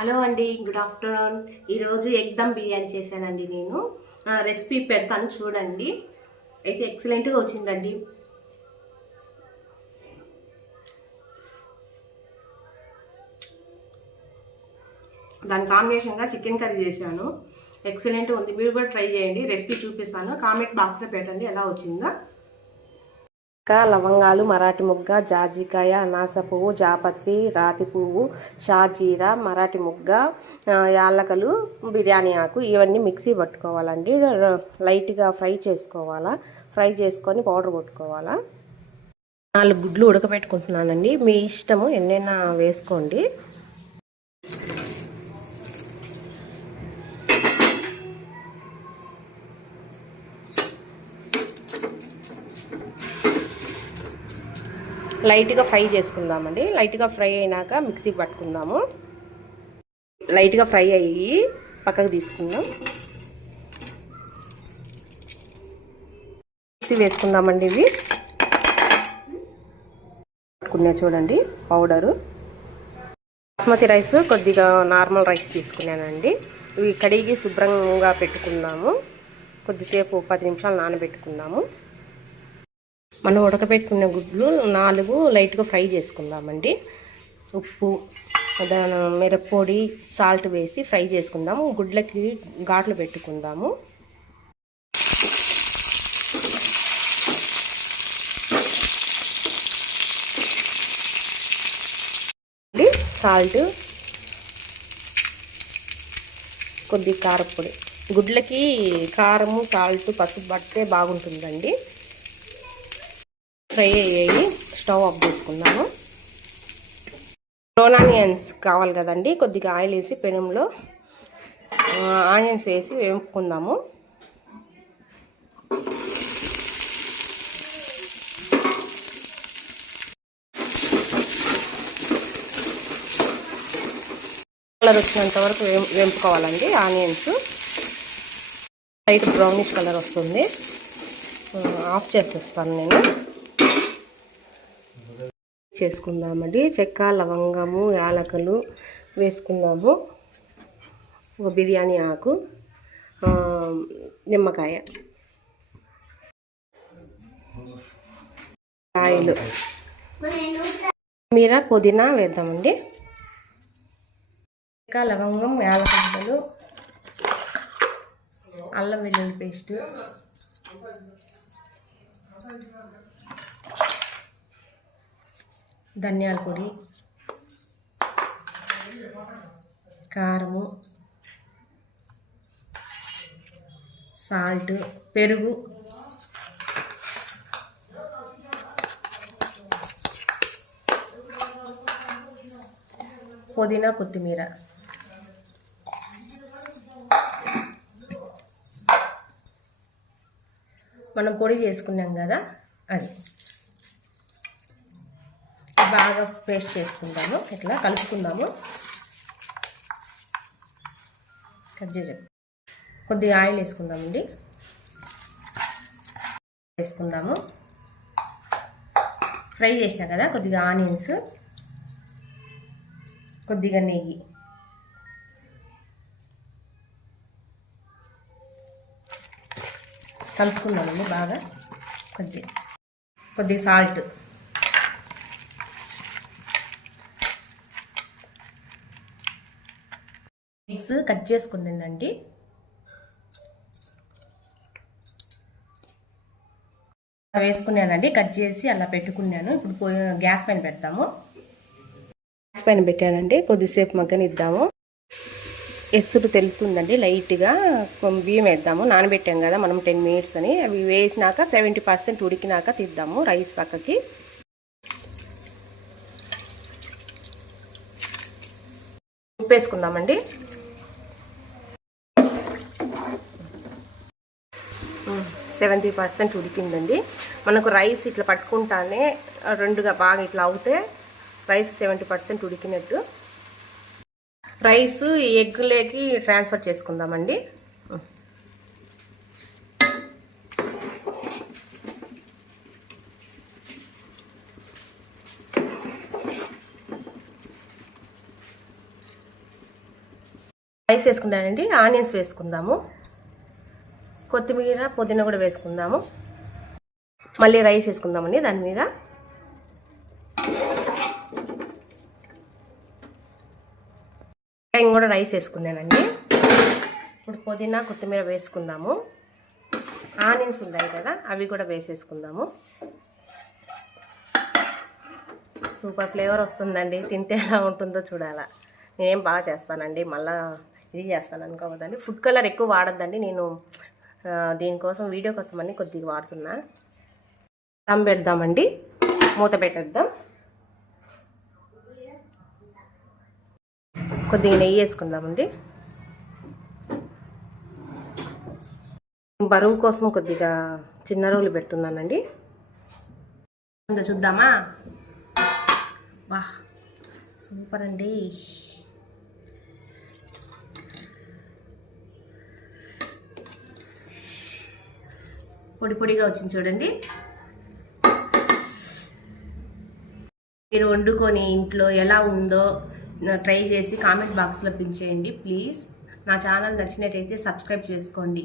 Hello అండి, good afternoon. ఈరోజు egg dum biryani చేశానండి. నేను రెసిపీ పెడతాను చూడండి. అయితే ఎక్సలెంట్గా వచ్చిందండి. దాని కాంబినేషన్గా చికెన్ కర్రీ చేశాను. ఎక్సలెంట్ ఉంది. మీరు కూడా ట్రై చేయండి. రెసిపీ చూపిస్తాను, కామెంట్ బాక్స్లో పెట్టండి ఎలా వచ్చిందో. లవంగాలు, మరాఠీ ముగ్గ, జాజికాయ, అనాస పువ్వు, జాపత్రి, రాతి పువ్వు, షాజీరా, మరాఠీ ముగ్గ, యాలకలు, బిర్యానీ ఆకు ఇవన్నీ మిక్సీ పట్టుకోవాలండి. లైట్గా ఫ్రై చేసుకోవాలా. ఫ్రై చేసుకొని పౌడర్ కొట్టుకోవాలా. 4 గుడ్లు ఉడకబెట్టుకుంటున్నానండి. మీ ఇష్టము, ఎన్నైనా వేసుకోండి. లైట్గా ఫ్రై చేసుకుందామండి. లైట్గా ఫ్రై అయినాక మిక్సీకి పట్టుకుందాము. లైట్గా ఫ్రై అయ్యి పక్కకు తీసుకుందాం. మిక్సీ వేసుకుందామండి. ఇవి పట్టుకున్నా చూడండి పౌడరు. బాస్మతి రైస్, కొద్దిగా నార్మల్ రైస్ తీసుకున్నానండి. ఇవి కడిగి శుభ్రంగా పెట్టుకుందాము. కొద్దిసేపు 10 నిమిషాలు నానబెట్టుకుందాము. మనం ఉడకబెట్టుకున్న గుడ్లు 4 లైట్గా ఫ్రై చేసుకుందామండి. ఉప్పు, మిరప్పొడి, సాల్ట్ వేసి ఫ్రై చేసుకుందాము. గుడ్లకి ఘాట్లు పెట్టుకుందాము. సాల్ట్, కొద్ది కారపొడి. గుడ్లకి కారము, సాల్ట్, పసుపు పడితే బాగుంటుందండి. ఫ్రై అయ్యాయి. స్టవ్ ఆఫ్ చేసుకుందాము. బ్రౌన్ ఆనియన్స్ కావాలి కదండి. కొద్దిగా ఆయిల్ వేసి పెనంలో ఆనియన్స్ వేసి వేపుకుందాము. కలర్ వచ్చినంత వరకు వేపుకోవాలండి. ఆనియన్స్ లైట్ బ్రౌనిష్ కలర్ వస్తుంది. ఆఫ్ చేసేస్తాను నేను. చేసుకుందామండి. చెక్క, లవంగము, యాలకలు వేసుకుందాము. ఒక బిర్యానీ ఆకు, నిమ్మకాయ, ఆయిల్, మీర, పుదీనా వేద్దామండి. చెక్క, లవంగం, యాలకలు, అల్లం వెల్లుల్లి పేస్ట్, ధనియాల పొడి, కారము, సాల్ట్, పెరుగు, పుదీనా, కొత్తిమీర. మనం పొడి చేసుకున్నాం కదా, అది బాగా పేస్ట్ చేసుకుందాము. ఇట్లా కలుపుకుందాము. కట్ చేసి కొద్దిగా ఆయిల్ వేసుకుందామండి. వేసుకుందాము. ఫ్రై చేసినా కదా కొద్దిగా ఆనియన్స్, కొద్దిగా నెయ్యి, కలుపుకుందామండి బాగా. కొద్దిగా సాల్ట్, ఎగ్స్ కట్ చేసుకున్నానండి. వేసుకున్నానండి. కట్ చేసి అలా పెట్టుకున్నాను. ఇప్పుడు గ్యాస్ పైన పెడతాము. గ్యాస్ పైన పెట్టానండి. కొద్దిసేపు మగ్గనిద్దాము. ఎసురు తెలుతుందండి. లైట్గా బియ్యం వేద్దాము. నానబెట్టాం కదా మనం 10 మినిట్స్ అని. అవి వేసినాక 70% ఉడికినాక తీద్దాము రైస్ పక్కకి. ఉప్పు వేసుకుందామండి. 70% ఉడికిందండి. మనకు రైస్ ఇట్లా పట్టుకుంటానే రెండుగా బాగా ఇట్లా అవుతే రైస్ 70% ఉడికినట్టు. రైస్ ఎగ్గులోకి ట్రాన్స్ఫర్ చేసుకుందామండి. రైస్ వేసుకున్నానండి. ఆనియన్స్ వేసుకుందాము, కొత్తిమీర పుదీనా కూడా వేసుకుందాము. మళ్ళీ రైస్ వేసుకుందామండి. దాని మీద కూడా రైస్ వేసుకున్నానండి. ఇప్పుడు పుదీనా కొత్తిమీర వేసుకుందాము. ఆనియన్స్ ఉన్నాయి కదా, అవి కూడా వేసేసుకుందాము. సూపర్ ఫ్లేవర్ వస్తుందండి. తింటే ఎలా ఉంటుందో చూడాలా. నేనేం బాగా చేస్తానండి, మళ్ళీ ఇది చేస్తాను అనుకోవద్దండి. ఫుడ్ కలర్ ఎక్కువ వాడద్దండి. నేను దీనికోసం వీడియో కోసం అని కొద్దిగా వాడుతున్నా. దమ్ పెడదామండి, మూత పెట్టేద్దాం. కొద్దిగా నెయ్యి వేసుకుందామండి. బరువు కోసం కొద్దిగా చిన్న రోలు పెడుతున్నానండి. చూద్దామా? వా సూపర్ అండి. పొడి పొడిగా వచ్చింది చూడండి. మీరు వండుకొని ఇంట్లో ఎలా ఉందో ట్రై చేసి కామెంట్ బాక్స్లో పిన్ చేయండి ప్లీజ్. నా ఛానల్ నచ్చినట్టయితే సబ్స్క్రైబ్ చేసుకోండి.